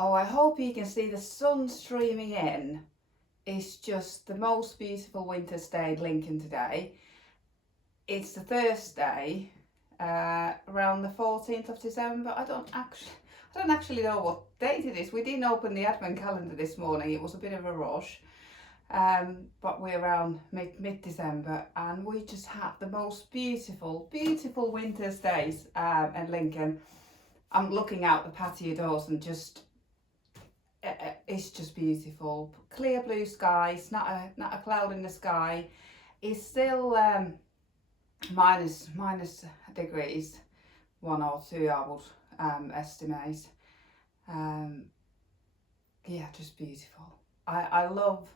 Oh, I hope you can see the sun streaming in. It's just the most beautiful winter's day in Lincoln today. It's the Thursday, around the 14th of December. I don't actually know what date it is. We didn't open the advent calendar this morning. It was a bit of a rush. But we're around mid-December, and we just had the most beautiful winter's days in Lincoln. I'm looking out the patio doors and it's just beautiful. Clear blue skies, not a cloud in the sky. It's still minus degrees, 1 or 2 I would estimate. Yeah, just beautiful. I love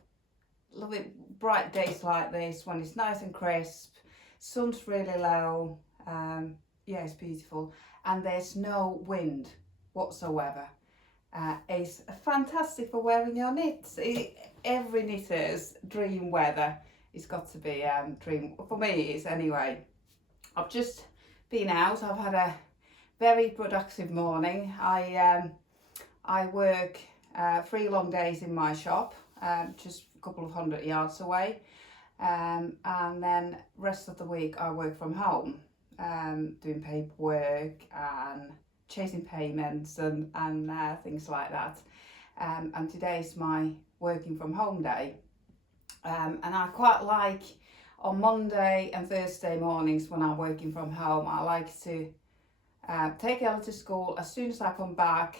it. Bright days like this when it's nice and crisp, sun's really low. Yeah, it's beautiful, and there's no wind whatsoever. It's fantastic for wearing your knits. Every knitter's dream weather. It's got to be dream for me. It is anyway. I've just been out. I've had a very productive morning. I work 3 long days in my shop, just a couple of 100 yards away, and then rest of the week I work from home, doing paperwork and chasing payments and things like that. And today's my working from home day. And I quite like on Monday and Thursday mornings when I'm working from home, I like to take Ella to school. As soon as I come back,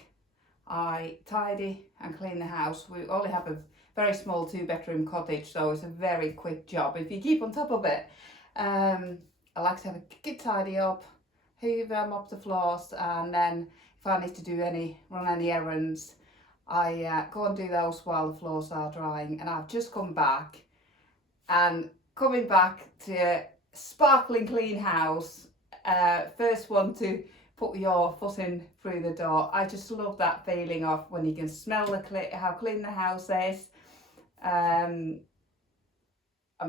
I tidy and clean the house. We only have a very small 2-bedroom cottage, so it's a very quick job if you keep on top of it. I like to have a good tidy up, hoover, mop the floors, and then if I need to run any errands, I go and do those while the floors are drying. And I've just come back, and coming back to a sparkling clean house, first one to put your foot in through the door. I just love that feeling of when you can smell how clean the house is. I'm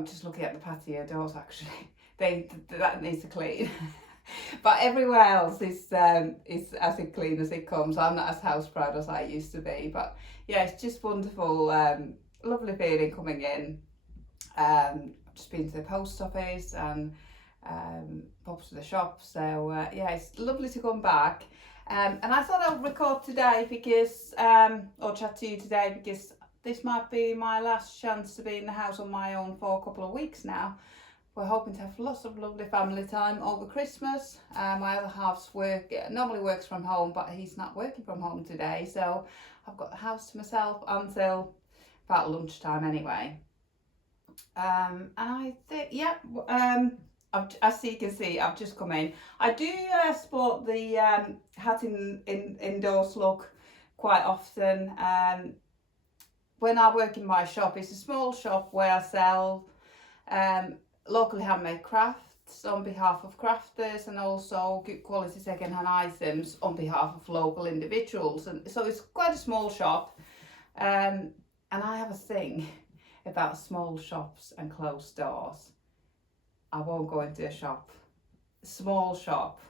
just looking at the patio doors actually. That needs to clean. But everywhere else is as clean as it comes. I'm not as house proud as I used to be, but yeah, it's just wonderful, lovely feeling coming in. Just been to the post office and popped to the shop, so yeah, it's lovely to come back. And I thought I'd record today because, or chat to you today, because this might be my last chance to be in the house on my own for a couple of weeks now. We're hoping to have lots of lovely family time over Christmas. My other half's normally works from home, but he's not working from home today, so I've got the house to myself until about lunchtime anyway. And I think, yeah, as you can see, I've just come in. I do sport the hat indoors look quite often. When I work in my shop, it's a small shop where I sell locally handmade crafts on behalf of crafters, and also good quality second-hand items on behalf of local individuals. And so it's quite a small shop, and I have a thing about small shops and closed doors. I won't go into a small shop,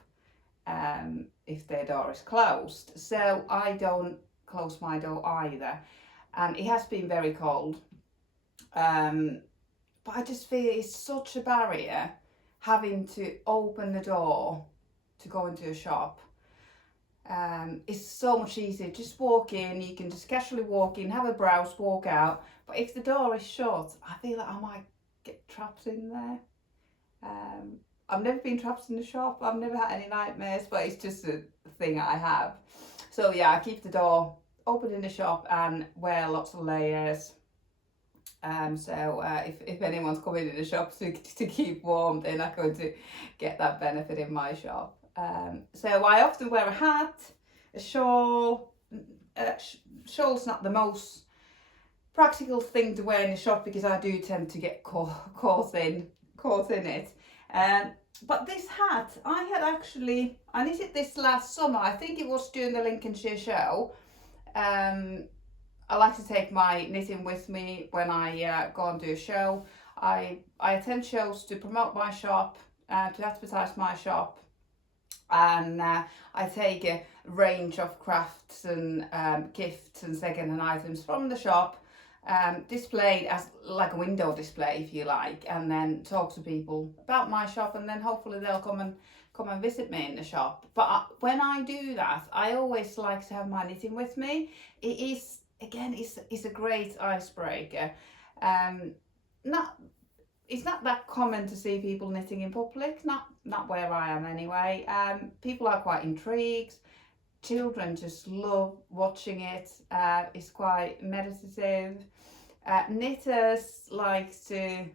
if their door is closed. So I don't close my door either. And it has been very cold. But I just feel it's such a barrier having to open the door to go into a shop. It's so much easier. Just walk in, you can just casually walk in, have a browse, walk out. But if the door is shut, I feel like I might get trapped in there. I've never been trapped in the shop. I've never had any nightmares, but it's just a thing I have. So yeah, I keep the door open in the shop and wear lots of layers. So if anyone's coming in the shop to keep warm, they're not going to get that benefit in my shop. So I often wear a hat, a shawl. Shawl's not the most practical thing to wear in the shop because I do tend to get caught in it. But this hat, I knitted this last summer. I think it was during the Lincolnshire show. I like to take my knitting with me when I go and do a show. I attend shows to promote my shop, to advertise my shop, and I take a range of crafts and gifts and second-hand items from the shop, displayed as like a window display, if you like, and then talk to people about my shop, and then hopefully they'll come and visit me in the shop. But when I do that, I always like to have my knitting with me. It is, again, it's a great icebreaker. Not It's not that common to see people knitting in public, not where I am anyway. People are quite intrigued. Children just love watching it. It's quite meditative. Knitters like to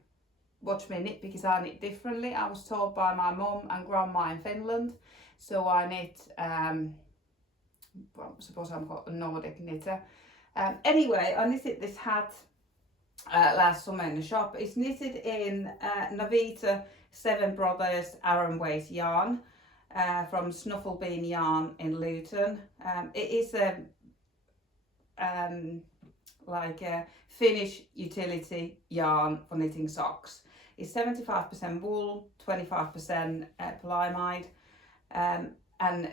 watch me knit because I knit differently. I was taught by my mum and grandma in Finland, so I knit. Well, I suppose I'm quite a Nordic knitter. Anyway, I knitted this hat last summer in the shop. It's knitted in Navita Seven Brothers Aran Waste yarn from Snufflebean Yarn in Luton. It is a like a Finnish utility yarn for knitting socks. It's 75% wool, 25% polyamide, and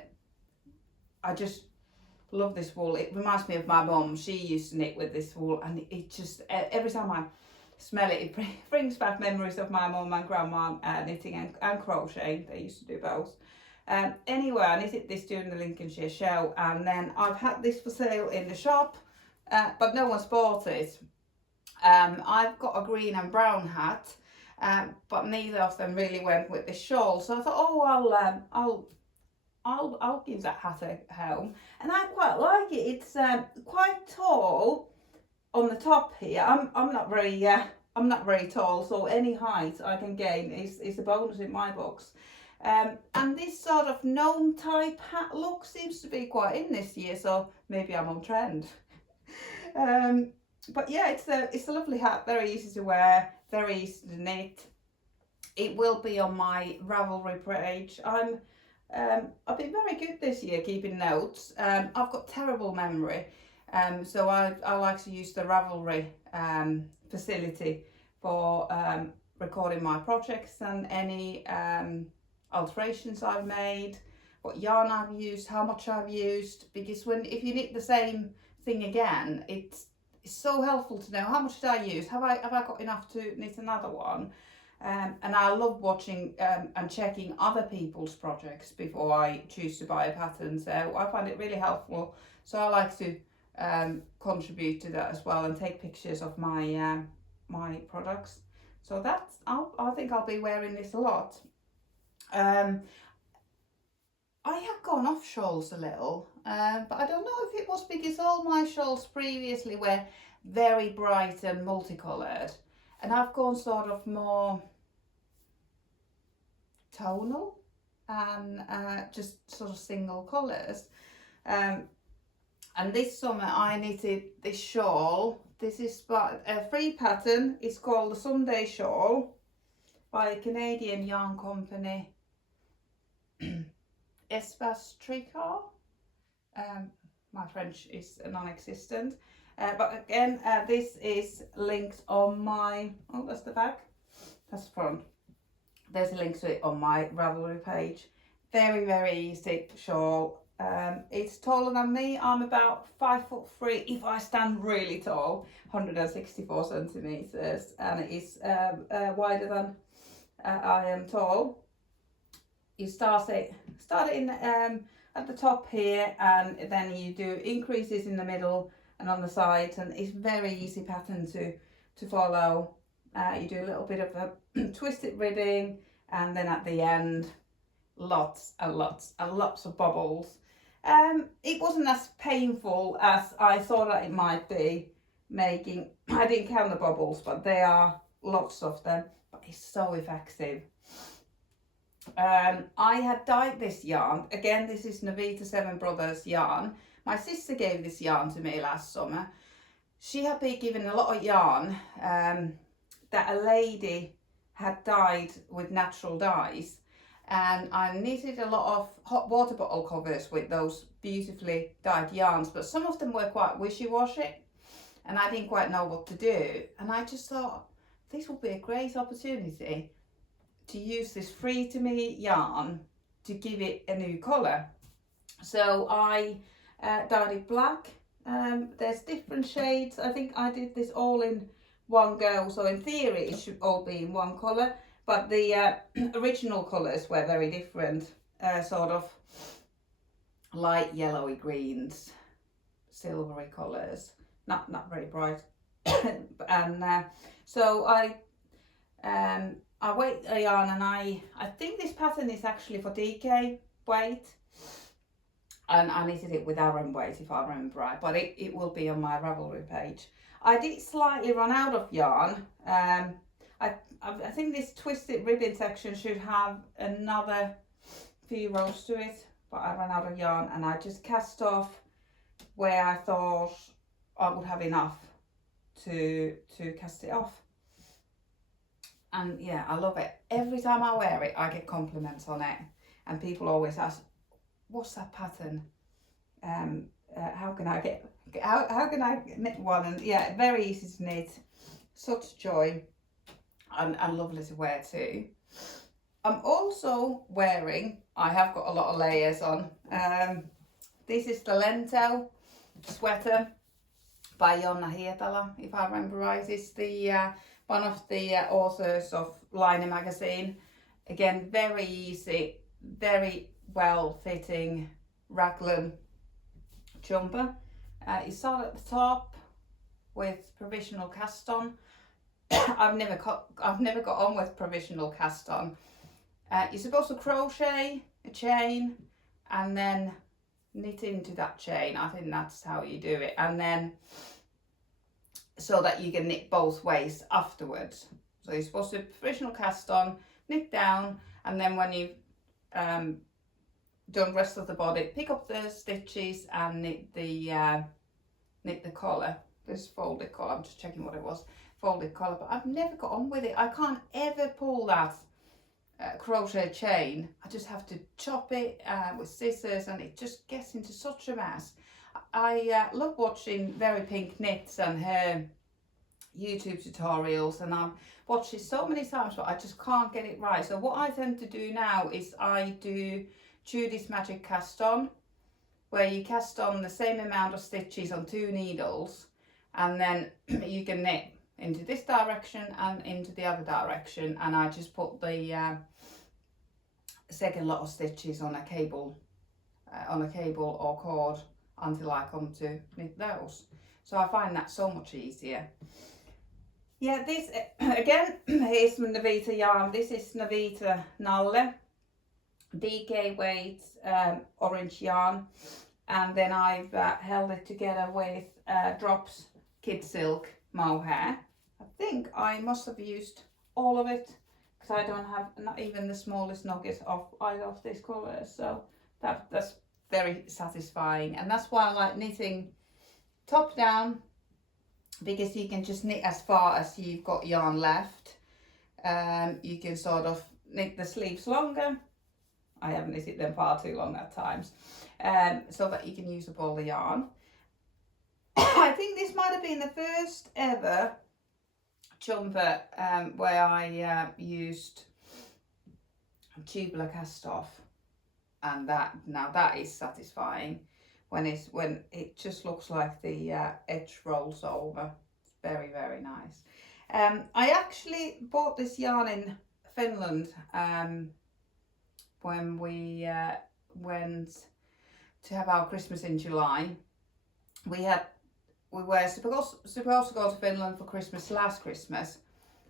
I just love this wool. It reminds me of my mum. She used to knit with this wool, and it just, every time I smell it, it brings back memories of my mum and grandma knitting and crocheting. They used to do both. Anyway, I knitted this during the Lincolnshire show, and then I've had this for sale in the shop, but no one's bought it. I've got a green and brown hat, but neither of them really went with the shawl. So I thought, oh, I'll give that hat a home, and I quite like it. It's quite tall on the top here. I'm not very tall, so any height I can gain is a bonus in my books. And this sort of gnome type hat look seems to be quite in this year, so maybe I'm on trend. But yeah, it's a lovely hat, very easy to wear, very easy to knit. It will be on my Ravelry page. I've been very good this year keeping notes. I've got terrible memory, so I like to use the Ravelry facility for recording my projects and any alterations I've made, what yarn I've used, how much I've used, because if you knit the same thing again, it's so helpful to know how much did I use, have I got enough to knit another one. And I love watching and checking other people's projects before I choose to buy a pattern, so I find it really helpful. So I like to contribute to that as well and take pictures of my my products. So I think I'll be wearing this a lot. I have gone off shawls a little, but I don't know if it was because all my shawls previously were very bright and multicoloured, and I've gone sort of more tonal and just sort of single colours. And this summer I knitted this shawl. This is by a free pattern. It's called the Sunday Shawl by a Canadian yarn company, Espace Tricot. My French is non-existent, but again, this is linked on my, oh, that's the back, that's the front. There's a link to it on my Ravelry page. Very, very easy shawl. It's taller than me. I'm about 5'3" if I stand really tall, 164 centimeters, and it is wider than I am tall. You start it in at the top here, and then you do increases in the middle and on the sides, and it's very easy pattern to follow. You do a little bit of a twisted ribbing, and then at the end, lots and lots of bubbles. It wasn't as painful as I thought that it might be making. I didn't count the bubbles, but there are lots of them, but it's so effective. I had dyed this yarn. Again, this is Navita Seven Brothers yarn. My sister gave this yarn to me last summer. She had been given a lot of yarn that a lady had dyed with natural dyes, and I knitted a lot of hot water bottle covers with those beautifully dyed yarns, but some of them were quite wishy-washy and I didn't quite know what to do, and I just thought this would be a great opportunity to use this free to me yarn give it a new colour. So I dyed it black. There's different shades. I think I did this all in one go, so in theory it should all be in one colour, but the original colours were very different, sort of light yellowy greens, silvery colours, not very bright. And so I weight the yarn, and I think this pattern is actually for DK weight, and I knitted it with Aran weight if I remember right, but it will be on my Ravelry page. I did slightly run out of yarn. I think this twisted ribbon section should have another few rows to it, but I ran out of yarn, and I just cast off where I thought I would have enough to cast it off. And yeah, I love it. Every time I wear it, I get compliments on it, and people always ask, what's that pattern? How can I get, how can I knit one? And yeah, very easy to knit, such joy, and lovely to wear too. I'm also wearing, I have got a lot of layers on. This is the Lento sweater by Jonna Hietala, if I remember right. It's the one of the authors of Liner magazine. Again, very easy, very well fitting raglan jumper. You start at the top with provisional cast on. I've never got on with provisional cast on. You're supposed to crochet a chain and then knit into that chain. I think that's how you do it, and then so that you can knit both ways afterwards. So you're supposed to provisional cast on, knit down, and then when you've done the rest of the body, pick up the stitches and knit the collar. This folded collar, I'm just checking what it was, folded collar, but I've never got on with it. I can't ever pull that crochet chain. I just have to chop it with scissors, and it just gets into such a mess. I love watching Very Pink Knits and her YouTube tutorials, and I've watched it so many times, but I just can't get it right. So what I tend to do now is I do Judy's Magic Cast On, where you cast on the same amount of stitches on 2 needles, and then you can knit into this direction and into the other direction, and I just put the second lot of stitches on a cable or cord until I come to knit those. So I find that so much easier. Yeah, this again is Navita yarn. This is Navita Nalle DK weight orange yarn, and then I've held it together with Drops Kid Silk mohair. I think I must have used all of it, because I don't have not even the smallest nugget of either of these colours, so that's very satisfying. And that's why I like knitting top down, because you can just knit as far as you've got yarn left. You can sort of knit the sleeves longer. I have knitted them far too long at times, so that you can use up all the yarn. I think this might have been the first ever jumper where I used tubular cast off, and that is satisfying when it just looks like the edge rolls over. It's very, very nice. I actually bought this yarn in Finland when we went to have our Christmas in July. We were supposed to go to Finland for Christmas last Christmas,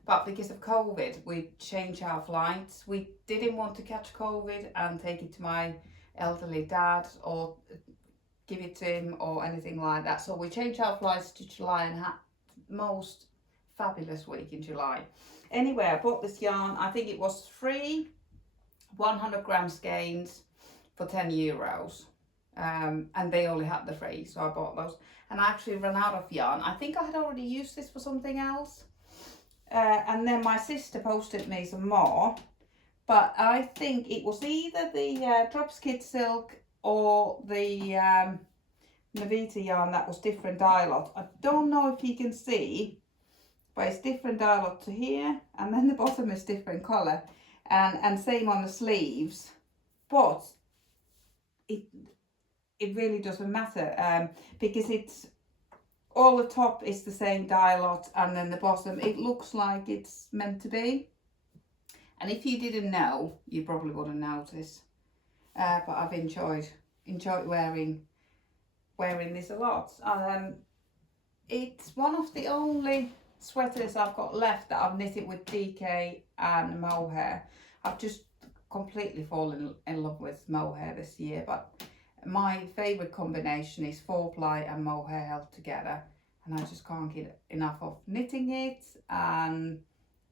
but because of COVID, we changed our flights. We didn't want to catch COVID and take it to my elderly dad or give it to him or anything like that. So we changed our flights to July and had the most fabulous week in July. Anyway, I bought this yarn. I think it was free, 100 gram skeins for €10. And they only had the free, so I bought those. And I actually ran out of yarn. I think I had already used this for something else. And then my sister posted me some more. But I think it was either the Drops Kid Silk or the Navita yarn that was different dye lot. I don't know if you can see, but it's different dye lot to here. And then the bottom is different colour. And same on the sleeves. but it really doesn't matter, because it's all the top is the same dye lot, and then the bottom it looks like it's meant to be. And if you didn't know, you probably wouldn't notice. But I've enjoyed wearing this a lot. It's one of the only sweaters I've got left that I've knitted with DK and mohair. I've just completely fallen in love with mohair this year, but my favourite combination is 4-ply and mohair held together, and I just can't get enough of knitting it and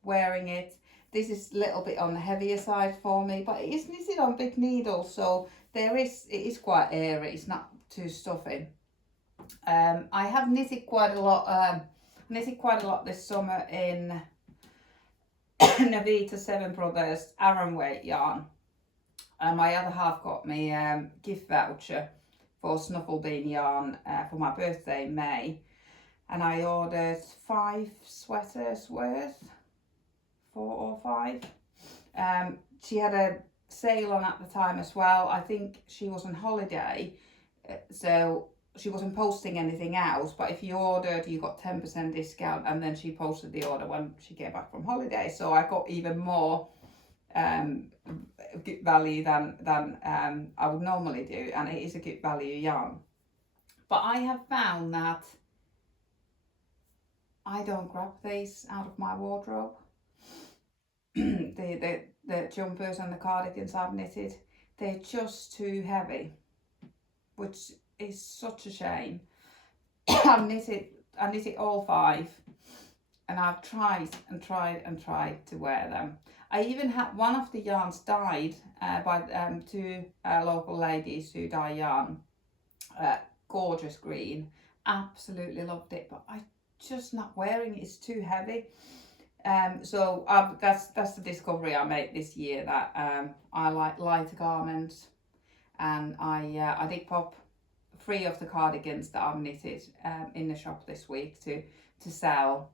wearing it. This is a little bit on the heavier side for me, but it is knitted on big needles, so it is quite airy. It's not too stuffy. I have knitted quite a lot. This summer in Navita Seven Brothers Aran weight yarn. And my other half got me gift voucher for Snuffle Bean yarn for my birthday in May, and I ordered 5 sweaters worth, 4 or 5. She had a sale on at the time as well. I think she was on holiday, so she wasn't posting anything else, but if you ordered you got 10% discount, and then she posted the order when she came back from holiday, so I got even more good value than I would normally do, and it is a good value yarn. But I have found that I don't grab these out of my wardrobe. The jumpers and the cardigans I've knitted, they're just too heavy, which is such a shame. I knitted all 5, and I've tried to wear them. I even had one of the yarns dyed by 2 local ladies who dye yarn, gorgeous green, absolutely loved it, but I just not wearing it. It's too heavy. So that's the discovery I made this year, that I like lighter garments, and I did pop 3 of the cardigans that I've knitted in the shop this week to sell,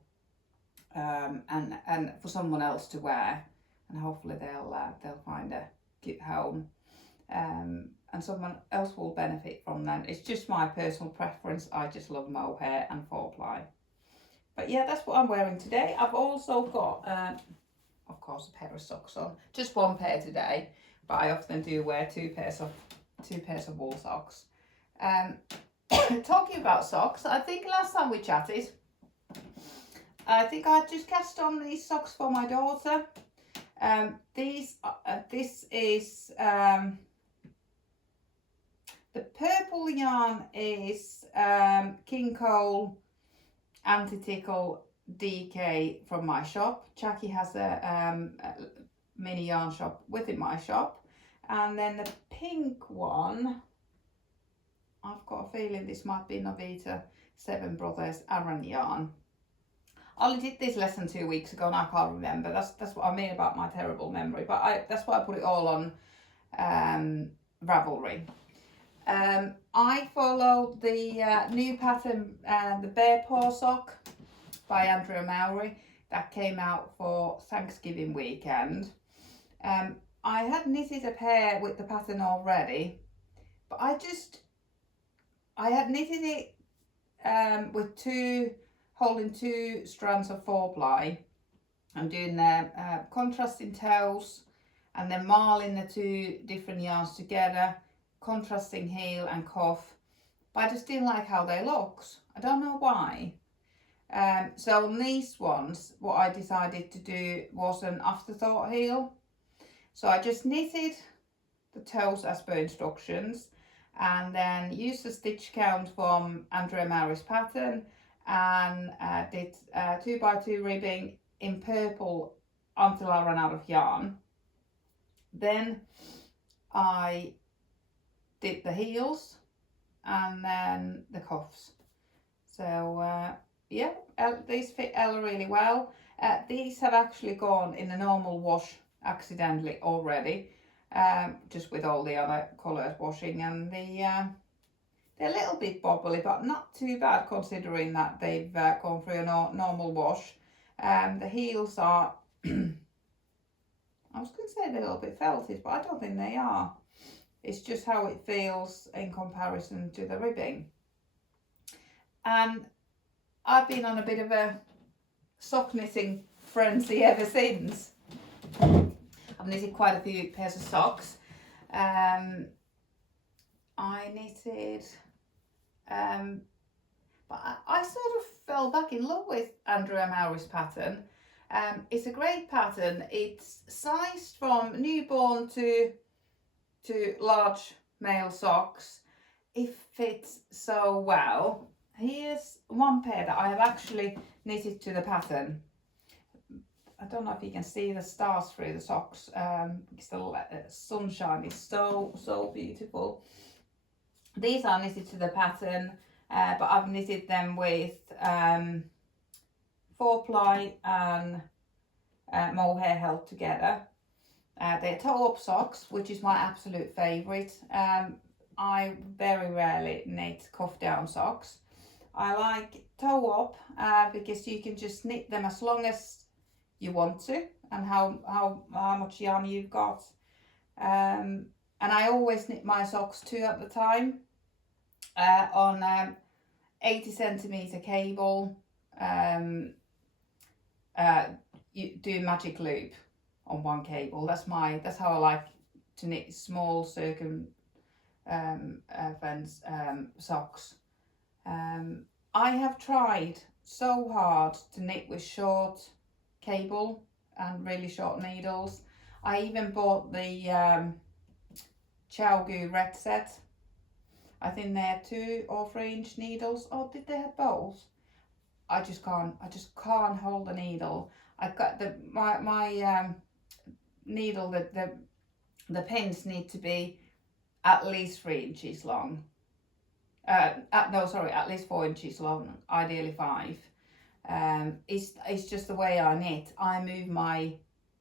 and for someone else to wear, and hopefully they'll find a good home, and someone else will benefit from them. It's just my personal preference. I just love mohair and 4-ply. But yeah, that's what I'm wearing today. I've also got, of course, a pair of socks on. Just one pair today, but I often do wear 2 pairs of wool socks. Talking about socks, I think last time we chatted, I think I just cast on these socks for my daughter. This is the purple yarn is King Cole Anti-Tickle DK from my shop. Jackie has a mini yarn shop within my shop, and then the pink one, I've got a feeling this might be Navita Seven Brothers Aran yarn. I only did this lesson 2 weeks ago and I can't remember. That's what I mean about my terrible memory, but that's why I put it all on Ravelry. I follow the new pattern, the Bear Paw Sock by Andrea Mowry, that came out for Thanksgiving weekend. I had knitted a pair with the pattern already, but I had knitted it with holding 2 strands of 4-ply and doing the contrasting toes, and then marling the 2 different yarns together, contrasting heel and cuff, but I just didn't like how they looked. I don't know why. So on these ones, what I decided to do was an afterthought heel. So I just knitted the toes as per instructions, and then used the stitch count from Andrea Mowry's pattern, and did 2x2 ribbing in purple until I ran out of yarn. Then I did the heels and then the cuffs. So yeah, these fit Ella really well. These have actually gone in a normal wash accidentally already, just with all the other colours washing, and they're a little bit bobbly, but not too bad considering that they've gone through a normal wash. The heels are I was going to say they're a little bit felted, but I don't think they are. It's just how it feels in comparison to the ribbing. And I've been on a bit of a sock knitting frenzy ever since. I've knitted quite a few pairs of socks. I knitted, but I sort of fell back in love with Andrea Maury's pattern. It's a great pattern. It's sized from newborn to large male socks. It fits so well. Here's one pair that I have actually knitted to the pattern. I don't know if you can see the stars through the socks because the sunshine is so beautiful. These are knitted to the pattern, but I've knitted them with 4-ply and mohair held together. They're toe-up socks, which is my absolute favourite. I very rarely knit cuff-down socks. I like toe-up because you can just knit them as long as you want to and how much yarn you've got. And I always knit my socks 2 at the time on 80 centimetre cable. You do magic loop on one cable. That's how I like to knit small circumference socks. I have tried so hard to knit with short cable and really short needles. I even bought the Chowgu red set. I think they're 2 or 3 inch needles. Oh, did they have both? I just can't hold the needle. I've got my needle, the pins need to be at least 3 inches long. At least 4 inches long, ideally 5. It's just the way I knit. I move my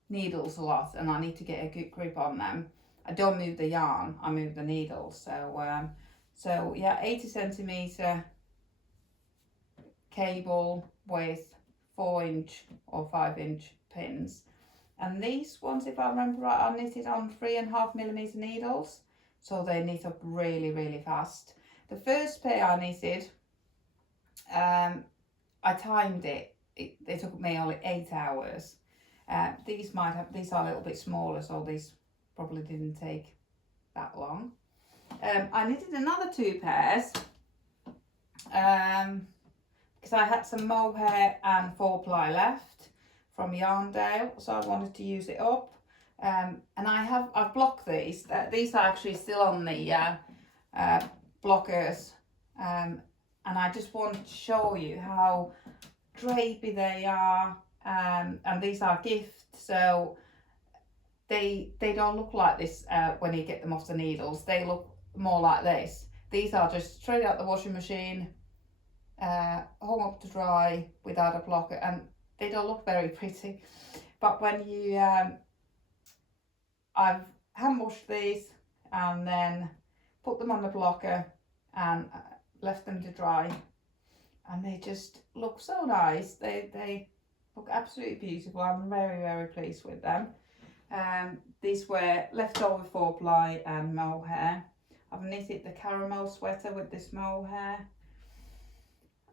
needles a lot and I need to get a good grip on them. I don't move the yarn, I move the needles. So yeah, 80 centimetre cable with 4 inch or 5 inch pins. And these ones, if I remember right, are knitted on 3.5mm needles. So they knit up really fast. The first pair I knitted, I timed it. It took me only 8 hours. These are a little bit smaller, so these probably didn't take that long. I knitted another 2 pairs because I had some mohair and 4-ply left from Yarndale, so I wanted to use it up. And I've blocked these. These are actually still on the blockers, and I just want to show you how drapey they are. And these are gifts, so they don't look like this when you get them off the needles. They look more like this. These are just straight out the washing machine, hung up to dry without a blocker, and they don't look very pretty. But when you I've hand washed these and then put them on the blocker and left them to dry, and they just look so nice. They look absolutely beautiful. I'm very pleased with them. These were leftover 4-ply and mohair. I've knitted the caramel sweater with this mohair,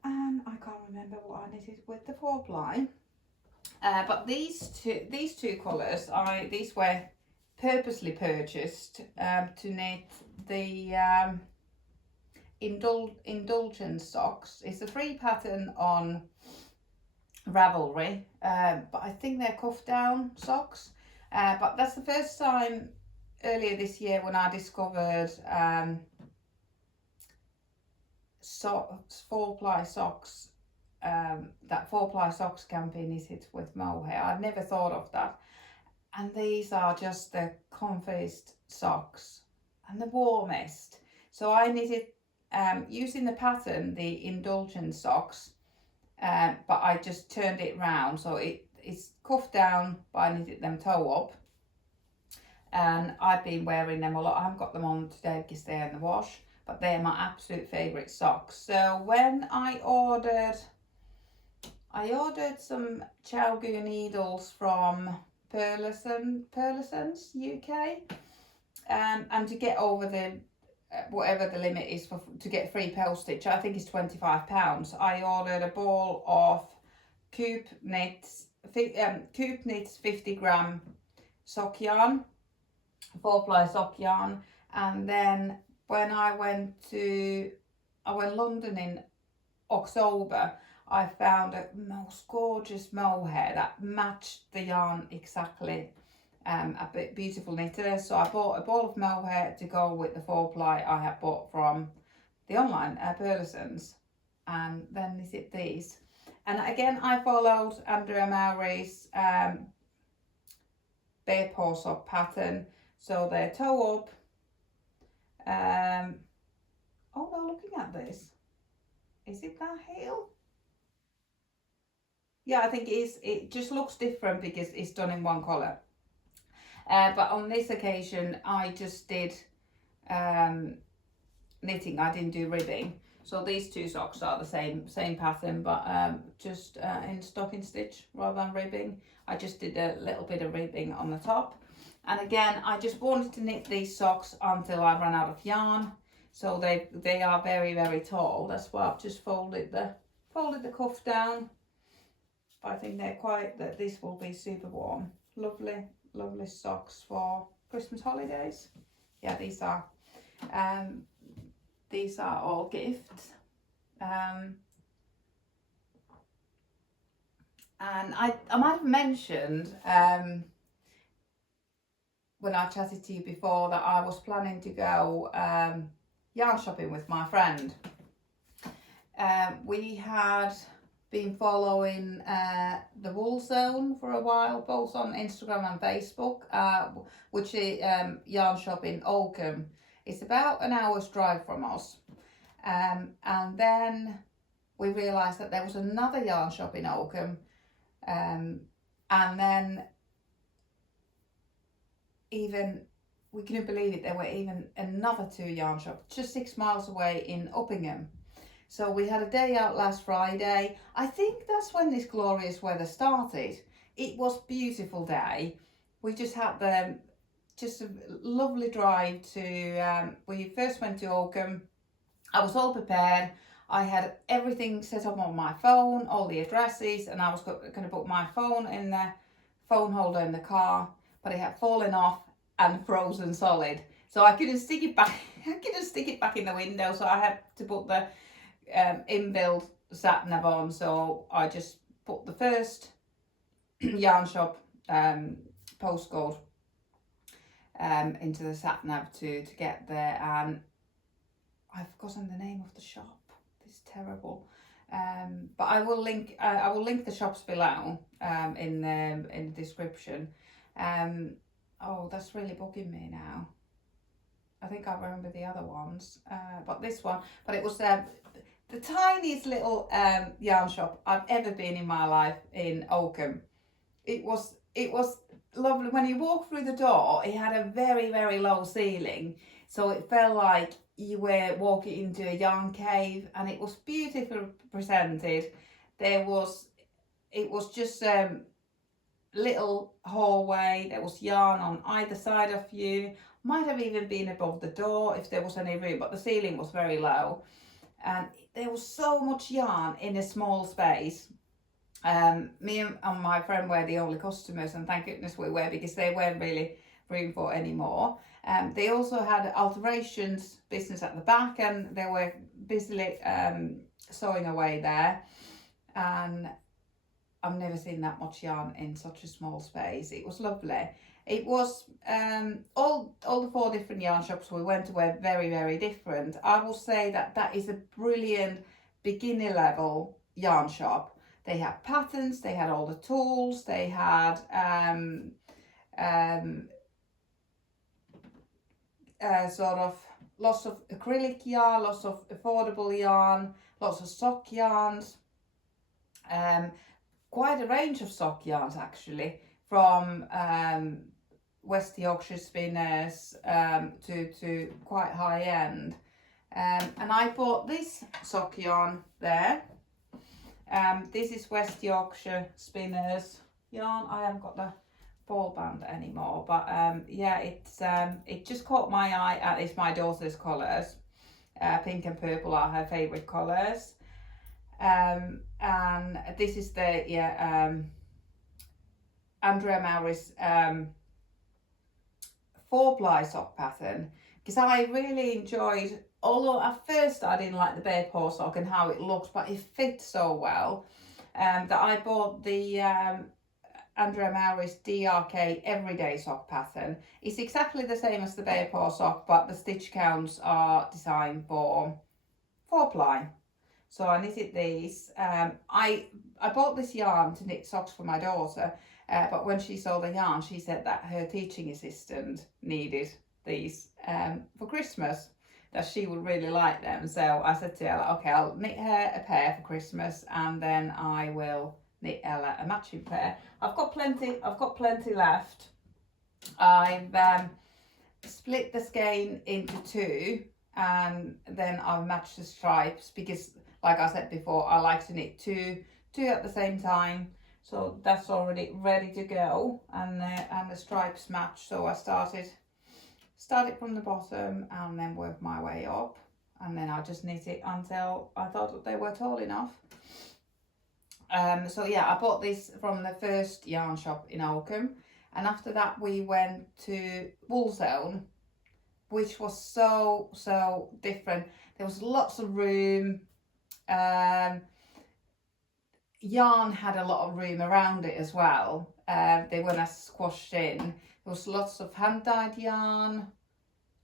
and I can't remember what I knitted with the 4-ply. But these two colours, these were purposely purchased to knit the indulgence socks. It's a free pattern on Ravelry, but I think they're cuff down socks. But that's the first time earlier this year when I discovered 4-ply socks. That 4-ply socks can be knitted with mohair. I'd never thought of that. And these are just the comfiest socks and the warmest. So I knitted using the pattern, the indulgence socks, but I just turned it round, so it's cuffed down, but I knitted them toe up. And I've been wearing them a lot. I haven't got them on today because they're in the wash, but they're my absolute favourite socks. So when I ordered some Chowgu needles from Pearlison's UK, And to get over the whatever the limit is to get free postage, I think it's £25. I ordered a ball of Coop Knits 50-gram sock yarn, 4-ply sock yarn, and then when I went London in October, I found a most gorgeous mohair that matched the yarn exactly. A bit beautiful knitter, so I bought a ball of mohair to go with the 4-ply I had bought from the online Burlesons, and then knitted these. And again, I followed Andrea Mowry's bare paw sock pattern, so they're toe up. Oh, now looking at this, is it that heel? Yeah, I think it is. It just looks different because it's done in one colour. But on this occasion, I just did knitting. I didn't do ribbing. So these two socks are the same pattern, but just in stocking stitch rather than ribbing. I just did a little bit of ribbing on the top. And again, I just wanted to knit these socks until I ran out of yarn. So they are very, very tall. That's why I've just folded the cuff down. But I think this will be super warm. Lovely, lovely socks for Christmas holidays. Yeah, these are all gifts. And I might have mentioned when I chatted to you before that I was planning to go yarn shopping with my friend. We had been following the Wool Zone for a while, both on Instagram and Facebook, which is yarn shop in Oakham. It's about an hour's drive from us. And then we realised that there was another yarn shop in Oakham. And then we couldn't believe it, there were even another 2 yarn shops just 6 miles away in Uppingham. So we had a day out last Friday. I think that's when this glorious weather started. It was a beautiful day. We just had just a lovely drive to, we first went to Oakham. I was all prepared. I had everything set up on my phone, all the addresses, and I was going to put my phone in the phone holder in the car, but it had fallen off and frozen solid. So I couldn't stick it back. I couldn't stick it back in the window. So I had to put the inbuilt sat nav on. So I just put the first yarn shop postcode into the sat nav to get there, and I've forgotten the name of the shop. This is terrible. But I will link the shops below in the description. Oh, that's really bugging me now. I think I remember the other ones, but this one. But it was the tiniest little yarn shop I've ever been in my life in Oakham. It was lovely. When you walk through the door, it had a very, very low ceiling, so it felt like you were walking into a yarn cave, and it was beautifully presented. It was just little hallway. There was yarn on either side of you. Might have even been above the door if there was any room, but the ceiling was very low, and there was so much yarn in a small space. Me and my friend were the only customers, and thank goodness we were, because they weren't really room for any more. They also had alterations business at the back, and they were busily sewing away there, and I've never seen that much yarn in such a small space. It was lovely. It was all the 4 different yarn shops we went to were very, very different. I will say that is a brilliant beginner level yarn shop. They had patterns, they had all the tools, they had sort of lots of acrylic yarn, lots of affordable yarn, lots of sock yarns, quite a range of sock yarns actually, from West Yorkshire spinners to quite high end. And I bought this sock yarn there. This is West Yorkshire spinners yarn. I haven't got the ball band anymore, but yeah, it just caught my eye, and it's my daughter's colours. Pink and purple are her favourite colours. And this is the Andrea Maury's 4-ply sock pattern, because I really enjoyed, although at first I didn't like the bear paw sock and how it looked, but it fits so well, that I bought the Andrea Maury's DRK everyday sock pattern. It's exactly the same as the bear paw sock, but the stitch counts are designed for 4-ply. So I knitted these. I bought this yarn to knit socks for my daughter, but when she saw the yarn, she said that her teaching assistant needed these for Christmas, that she would really like them. So I said to Ella, okay, I'll knit her a pair for Christmas, and then I will knit Ella a matching pair. I've got plenty left. I've split the skein into two, and then I've matched the stripes, because like I said before, I like to knit two at the same time. So that's already ready to go, and the stripes match. So I started from the bottom and then work my way up, and then I just knit it until I thought that they were tall enough. So yeah, I bought this from the first yarn shop in Oakham, and after that we went to Wool Zone, which was so different. There was lots of room. Yarn had a lot of room around it as well. They weren't as squashed in. There was lots of hand-dyed yarn,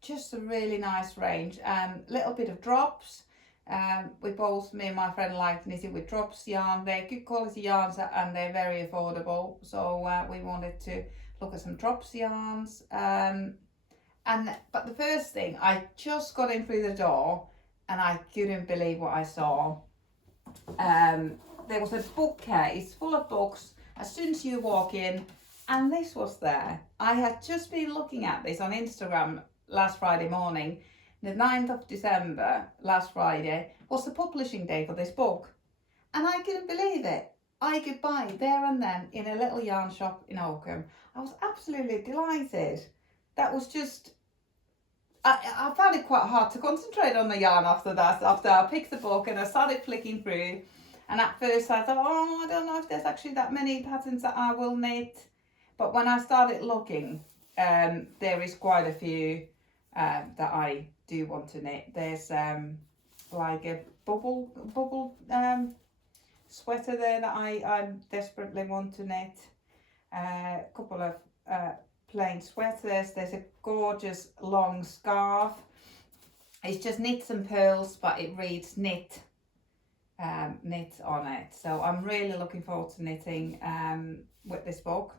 just a really nice range. Little bit of drops. Me and my friend like knitting with drops yarn. They're good quality yarns and they're very affordable. So we wanted to look at some drops yarns. But the first thing, I just got in through the door and I couldn't believe what I saw. There was a bookcase full of books as soon as you walk in, and this was there. I had just been looking at this on Instagram last Friday morning. The 9th of December, last Friday, was the publishing day for this book. And I couldn't believe it. I could buy it there and then in a little yarn shop in Oakham. I was absolutely delighted. That was just... I found it quite hard to concentrate on the yarn after that, after I picked the book and I started flicking through. And at first I thought, oh, I don't know if there's actually that many patterns that I will knit. But when I started looking, there is quite a few that I do want to knit. There's like a bubble sweater there that I desperately want to knit. A couple of plain sweaters. There's a gorgeous long scarf. It's just knits and pearls, but it reads knit on it. So I'm really looking forward to knitting with this book.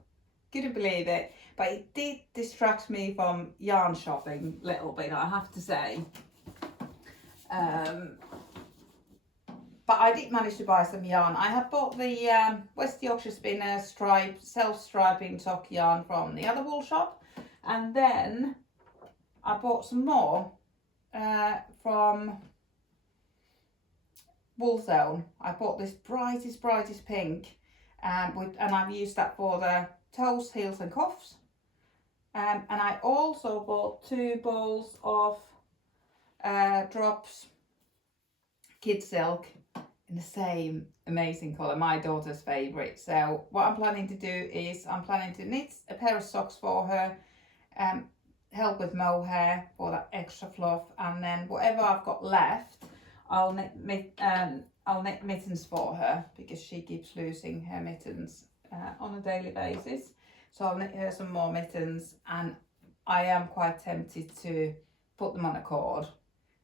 Couldn't believe it, but it did distract me from yarn shopping a little bit, I have to say. But I did manage to buy some yarn. I had bought the West Yorkshire Spinner self-striping sock yarn from the other wool shop, and then I bought some more from Wool Zone. I bought this brightest pink, and I've used that for the toes, heels and cuffs. And I also bought 2 balls of drops kid silk in the same amazing colour, my daughter's favourite. So what I'm planning to do is I'm planning to knit a pair of socks for her, help with mohair for that extra fluff, and then whatever I've got left I'll knit mittens for her, because she keeps losing her mittens on a daily basis. So I'll knit her some more mittens, and I am quite tempted to put them on a cord.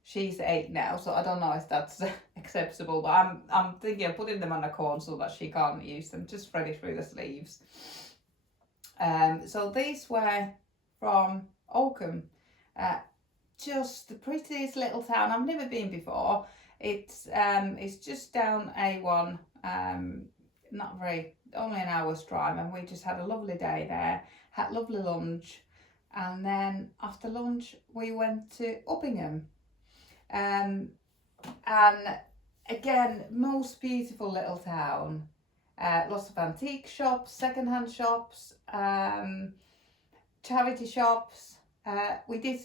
She's 8 now, so I don't know if that's acceptable, but I'm thinking of putting them on a cord so that she can't use them, just thread it through the sleeves. So these were from Oakham. Just the prettiest little town. I've never been before. It's just down A1, only an hour's drive, and we just had a lovely day there, had lovely lunch, and then after lunch we went to Uppingham. And again, most beautiful little town. lots of antique shops, second-hand shops, charity shops. We did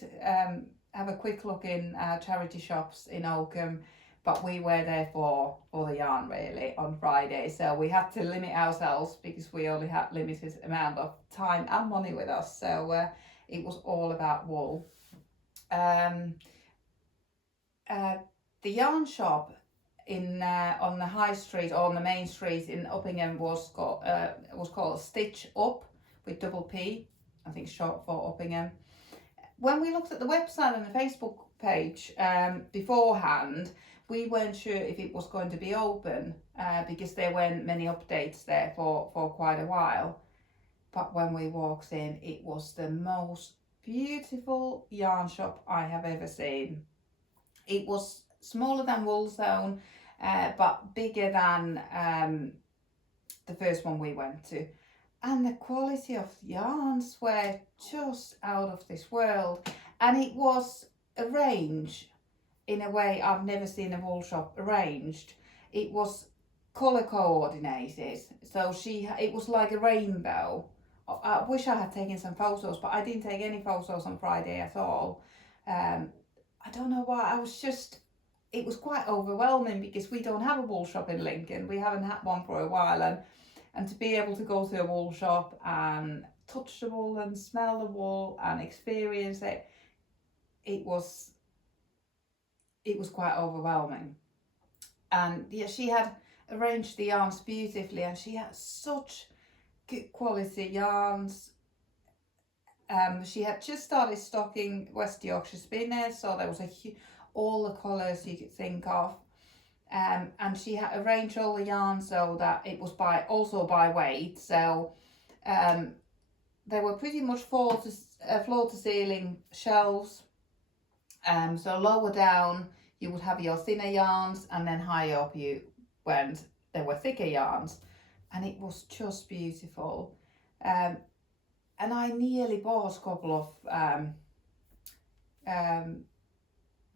have a quick look in charity shops in Oakham, but we were there for the yarn really on Friday, so we had to limit ourselves because we only had limited amount of time and money with us, so it was all about wool. The yarn shop in on the high street or on the main street in Uppingham was called Stitch Up with double P, I think short for Uppingham. When we looked at the website and the Facebook page beforehand, we weren't sure if it was going to be open because there weren't many updates there for quite a while. But when we walked in, it was the most beautiful yarn shop I have ever seen. It was smaller than Woolzone, but bigger than the first one we went to. And the quality of yarns were just out of this world. And it was arranged in a way I've never seen a wool shop arranged. It was colour coordinated. So it was like a rainbow. I wish I had taken some photos, but I didn't take any photos on Friday at all. I don't know why, it was quite overwhelming because we don't have a wool shop in Lincoln. We haven't had one for a while, and to be able to go to a wool shop and touch the wool and smell the wool and experience it, it was quite overwhelming. And yeah, she had arranged the yarns beautifully, and she had such good quality yarns. She had just started stocking West Yorkshire spinners, so there was all the colours you could think of, and she had arranged all the yarns so that it was also by weight. So they were pretty much floor to ceiling shelves. So lower down you would have your thinner yarns, and then higher up you went, there were thicker yarns, and it was just beautiful. And I nearly bought a couple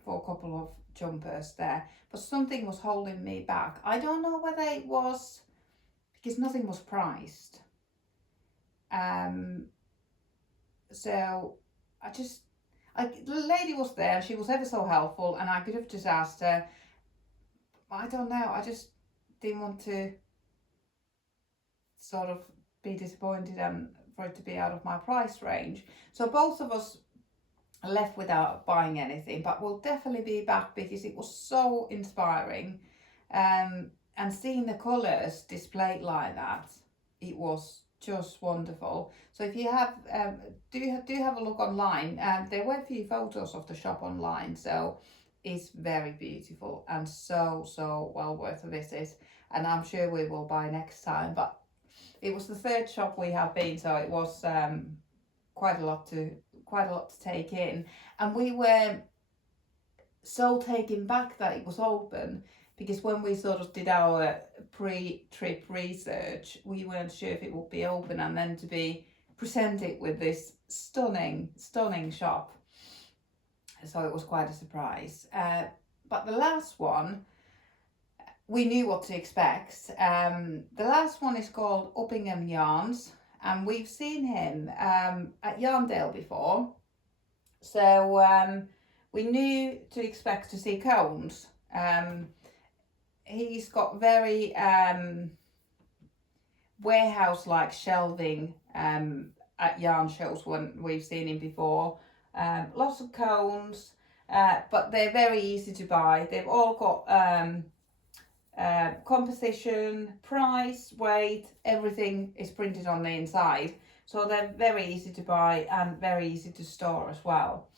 of jumpers there, but something was holding me back. I don't know whether it was because nothing was priced. So the lady was there, and she was ever so helpful, and I could have just asked her. I don't know, I just didn't want to sort of be disappointed and for it to be out of my price range. So both of us left without buying anything, but we'll definitely be back because it was so inspiring. And seeing the colours displayed like that, it was just wonderful. So if you have do have a look online, there were a few photos of the shop online, so it's very beautiful and so well worth a visit, and I'm sure we will buy next time. But it was the third shop we have been, so it was quite a lot to take in, and we were so taken back that it was open, because when we sort of did our pre-trip research, we weren't sure if it would be open, and then to be presented with this stunning shop, so it was quite a surprise. But the last one, we knew what to expect. The last one is called Uppingham Yarns, and we've seen him at Yarndale before, so we knew to expect to see cones. He's got very warehouse-like shelving at yarn shows when we've seen him before. Lots of cones, but they're very easy to buy. They've all got composition, price, weight, everything is printed on the inside, so they're very easy to buy and very easy to store as well.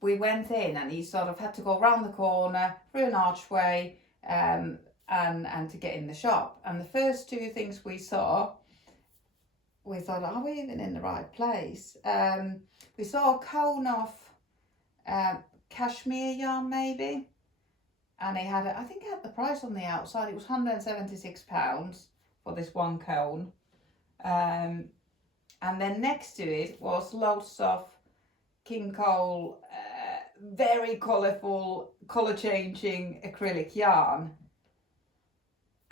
We went in, and he sort of had to go around the corner through an archway and to get in the shop. And the first two things we saw, we thought, are we even in the right place? We saw a cone of cashmere yarn maybe, and I think it had the price on the outside. It was £176 for this one cone. And then next to it was loads of King Cole, very colourful, colour changing acrylic yarn.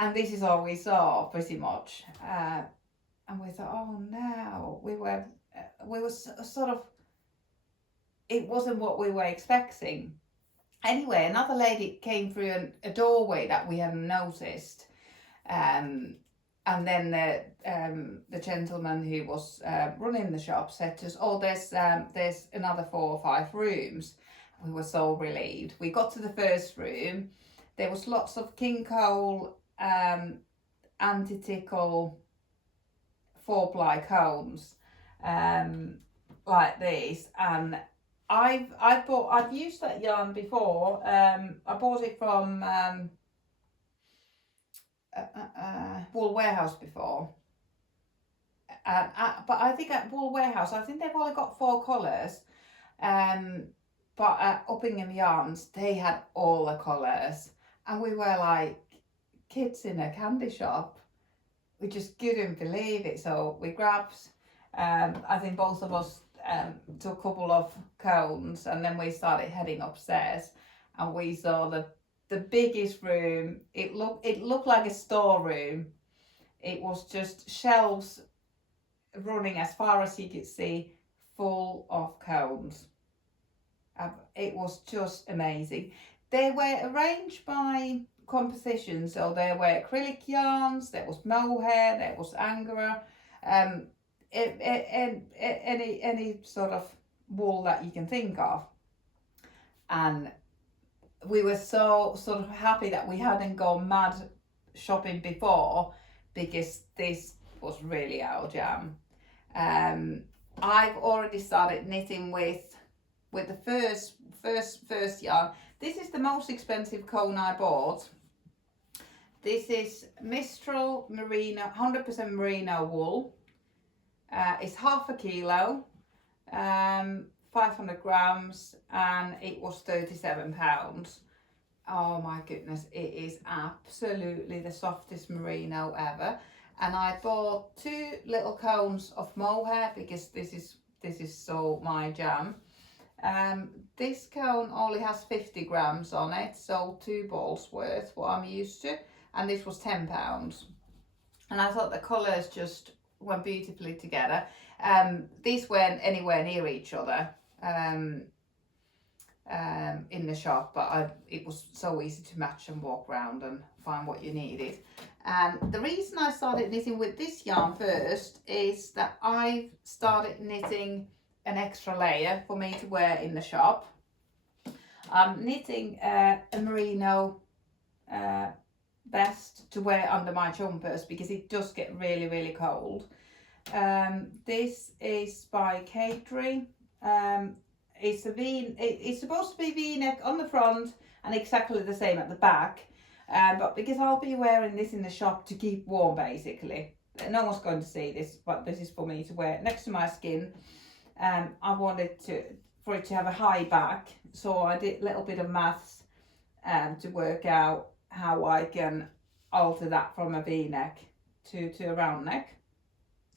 and this is all we saw pretty much. And we thought, oh no, we were sort of, it wasn't what we were expecting. Anyway, another lady came through a doorway that we hadn't noticed. And then the gentleman who was running the shop said to us, oh, there's another 4 or 5 rooms. We were so relieved. We got to the first room. There was lots of king cole, anti-tickle, 4-ply combs like these, and I've used that yarn before. I bought it from Wool Warehouse before, but I think at Wool Warehouse, I think they've only got 4 colours, but at Uppingham Yarns they had all the colours, and we were like kids in a candy shop. We just couldn't believe it, so we grabbed, I think both of us took a couple of cones, and then we started heading upstairs, and we saw the biggest room. It looked like a storeroom. It was just shelves running as far as you could see, full of cones. It was just amazing. They were arranged by composition, so there were acrylic yarns, there was mohair, there was angora, any sort of wool that you can think of. And we were so sort of happy that we hadn't gone mad shopping before, because this was really our jam. I've already started knitting with the first yarn. This is the most expensive cone I bought. This is Mistral Merino, 100% merino wool. It's half a kilo, 500 grams, and it was £37. Oh my goodness, it is absolutely the softest merino ever. And I bought 2 little cones of mohair, because this is so my jam. This cone only has 50 grams on it, so 2 balls worth, what I'm used to, and this was £10. And I thought the colours just went beautifully together. These weren't anywhere near each other in the shop, but it was so easy to match and walk around and find what you needed. And the reason I started knitting with this yarn first is that I started knitting an extra layer for me to wear in the shop. I'm knitting a merino vest to wear under my jumpers, because it does get really, really cold. This is by Catering. It's supposed to be V-neck on the front and exactly the same at the back, but because I'll be wearing this in the shop to keep warm, basically, no one's going to see this, but this is for me to wear next to my skin. I wanted for it to have a high back, so I did a little bit of maths to work out how I can alter that from a V-neck to a round neck.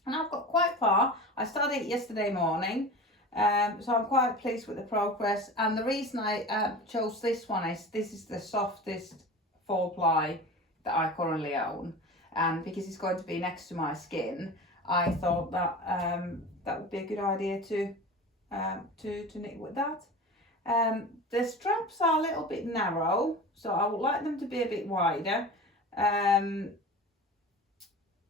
And I've got quite far. I started yesterday morning, so I'm quite pleased with the progress. And the reason I chose this one is this is the softest 4-ply that I currently own, and because it's going to be next to my skin, I thought that that would be a good idea to knit with that. The straps are a little bit narrow, so I would like them to be a bit wider.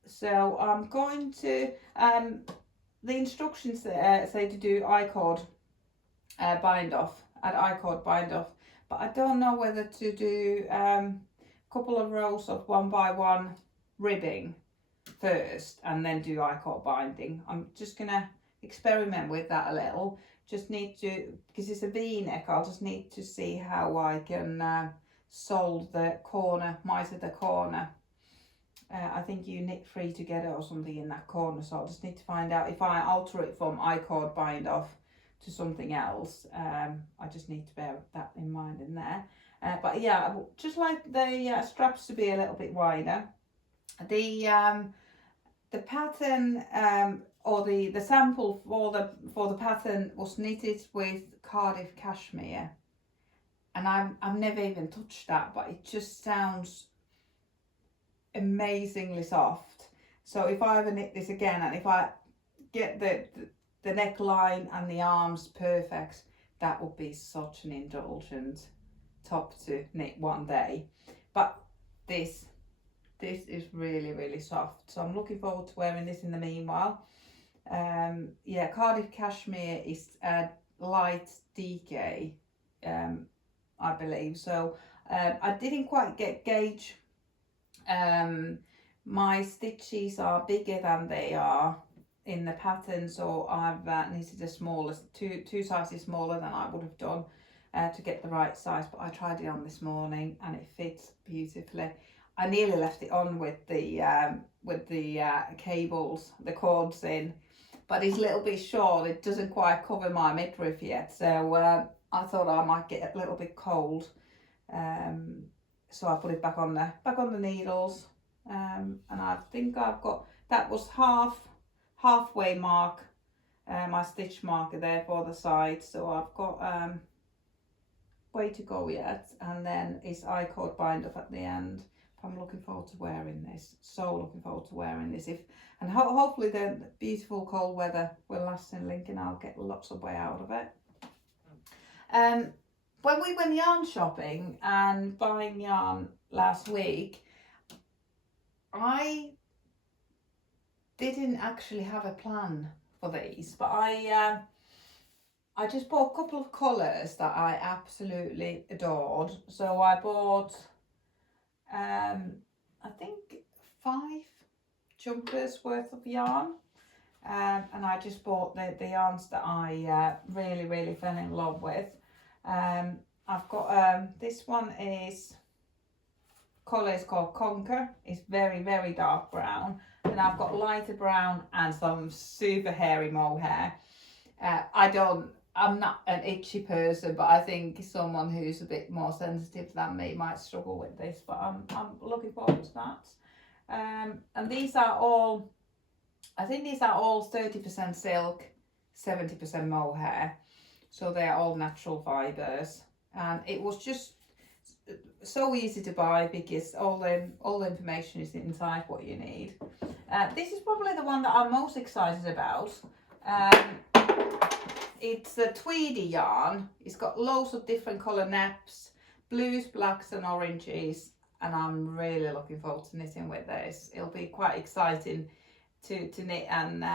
So I'm going to, the instructions say to do I-cord bind off, add I-cord bind off, but I don't know whether to do a couple of rows of 1 by 1 ribbing first and then do I-cord binding. I'm just gonna experiment with that a little. Just need to, because it's a V-neck, I'll just need to see how I can solve the corner, mitre the corner. I think you knit 3 together or something in that corner, so I'll just need to find out if I alter it from I-cord bind off to something else. I just need to bear that in mind in there. But yeah, I would just like the straps to be a little bit wider. The pattern or the sample for the pattern was knitted with Cardiff cashmere, and I've never even touched that, but it just sounds amazingly soft. So if I ever knit this again, and if I get the neckline and the arms perfect, that would be such an indulgent top to knit one day. But this is really soft, so I'm looking forward to wearing this in the meanwhile. Yeah, Cardiff Cashmere is a light DK, I believe. So I didn't quite gauge. My stitches are bigger than they are in the pattern, so I've knitted a smaller, two sizes smaller than I would have done to get the right size. But I tried it on this morning and it fits beautifully. I nearly left it on with the cables, the cords in, but it's a little bit short. It doesn't quite cover my midriff yet, so I thought I might get a little bit cold. So I put it back on the needles, and I think I've got, that was halfway mark, my stitch marker there for the side. So I've got way to go yet, and then it's I-cord bind up at the end. I'm looking forward to wearing this. So looking forward to wearing this. And hopefully the beautiful cold weather will last in Lincoln. I'll get lots of way out of it. When we went yarn shopping and buying yarn last week, I didn't actually have a plan for these, but I just bought a couple of colours that I absolutely adored. So I bought I think 5 jumpers worth of yarn, and I just bought the yarns that I really fell in love with. I've got this one is colour is called Conquer. It's very dark brown, and I've got lighter brown and some super hairy mohair. I'm not an itchy person, but I think someone who's a bit more sensitive than me might struggle with this, but I'm looking forward to that. And these are all, I think these are all 30% silk, 70% mohair, so they're all natural fibres, and it was just so easy to buy because all the information is inside what you need. This is probably the one that I'm most excited about. It's a tweedy yarn. It's got loads of different colour naps, blues, blacks and oranges, and I'm really looking forward to knitting with this. It'll be quite exciting to knit and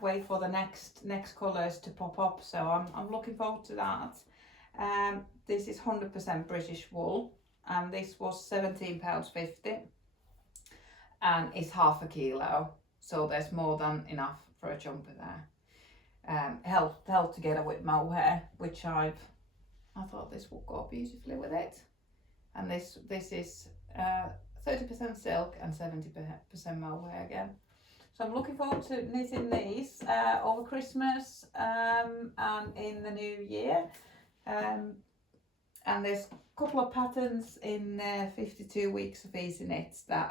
wait for the next colours to pop up. So I'm looking forward to that. This is 100% British wool, and this was £17.50, and it's half a kilo, so there's more than enough for a jumper there. Held together with mohair, which I thought this would go beautifully with it. And this is 30% silk and 70% mohair again. So I'm looking forward to knitting these over Christmas and in the new year. And there's a couple of patterns in 52 weeks of easy knits that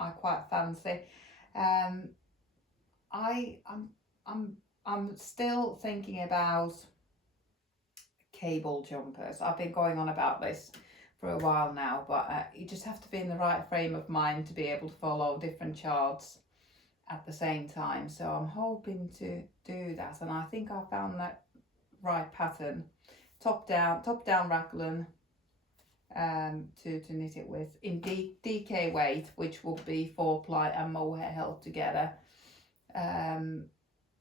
I quite fancy. I'm still thinking about cable jumpers. I've been going on about this for a while now, but you just have to be in the right frame of mind to be able to follow different charts at the same time. So I'm hoping to do that, and I think I found that right pattern. Top down raglan to knit it with in DK weight, which will be 4-ply and mohair held together.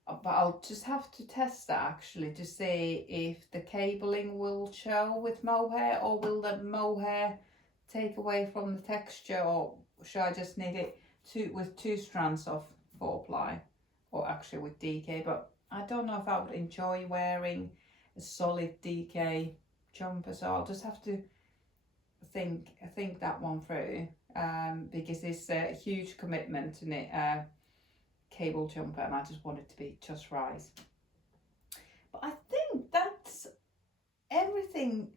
But I'll just have to test that actually to see if the cabling will show with mohair, or will the mohair take away from the texture, or should I just knit it with 2 strands of 4-ply, or actually with DK. But I don't know if I would enjoy wearing a solid DK jumper, so I'll just have to think that one through, because it's a huge commitment to knit cable jumper, and I just want it to be just right. But I think that's everything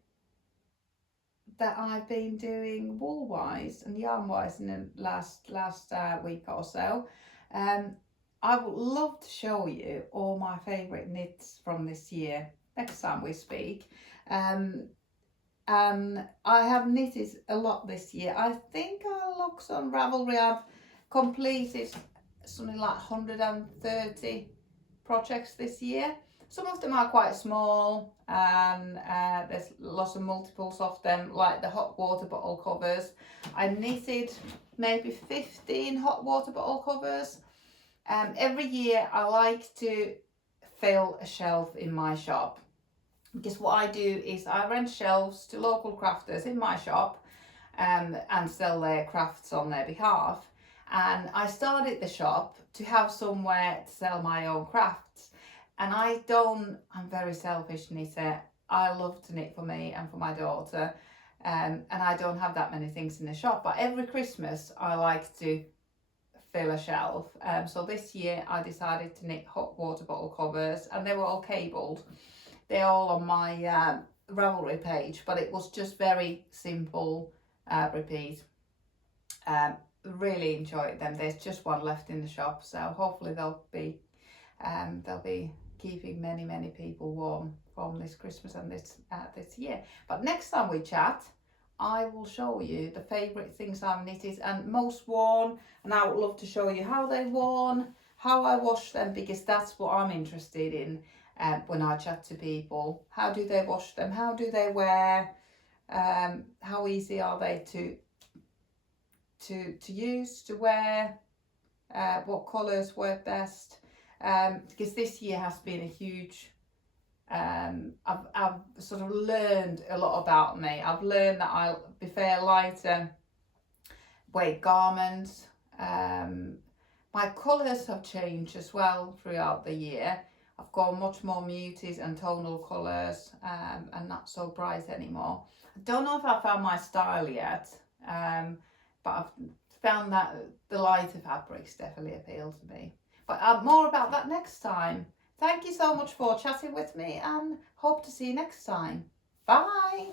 that I've been doing wool wise and yarn wise in the last week or so. I would love to show you all my favourite knits from this year next time we speak. I have knitted a lot this year. I think I looked on Ravelry. I've completed something like 130 projects this year. Some of them are quite small, and there's lots of multiples of them, like the hot water bottle covers. I knitted maybe 15 hot water bottle covers. Every year I like to fill a shelf in my shop, because what I do is I rent shelves to local crafters in my shop, and sell their crafts on their behalf. And I started the shop to have somewhere to sell my own crafts. And I'm very selfish knitter. I love to knit for me and for my daughter. And I don't have that many things in the shop, but every Christmas I like to fill a shelf. So this year I decided to knit hot water bottle covers, and they were all cabled. They're all on my Ravelry page, but it was just very simple repeat. Really enjoyed them. There's just one left in the shop, so hopefully they'll be keeping many people warm from this Christmas and this year. But next time we chat, I will show you the favourite things I've knitted and most worn, and I would love to show you how they're worn, how I wash them, because that's what I'm interested in when I chat to people. How do they wash them? How do they wear? How easy are they to use, to wear? What colours work best? Because this year has been a huge I've sort of learned a lot about me. I've learned that I prefer lighter weight garments. My colours have changed as well throughout the year. I've gone much more muted and tonal colours, and not so bright anymore. I don't know if I found my style yet, but I've found that the lighter fabrics definitely appeal to me. But more about that next time. Thank you so much for chatting with me, and hope to see you next time. Bye!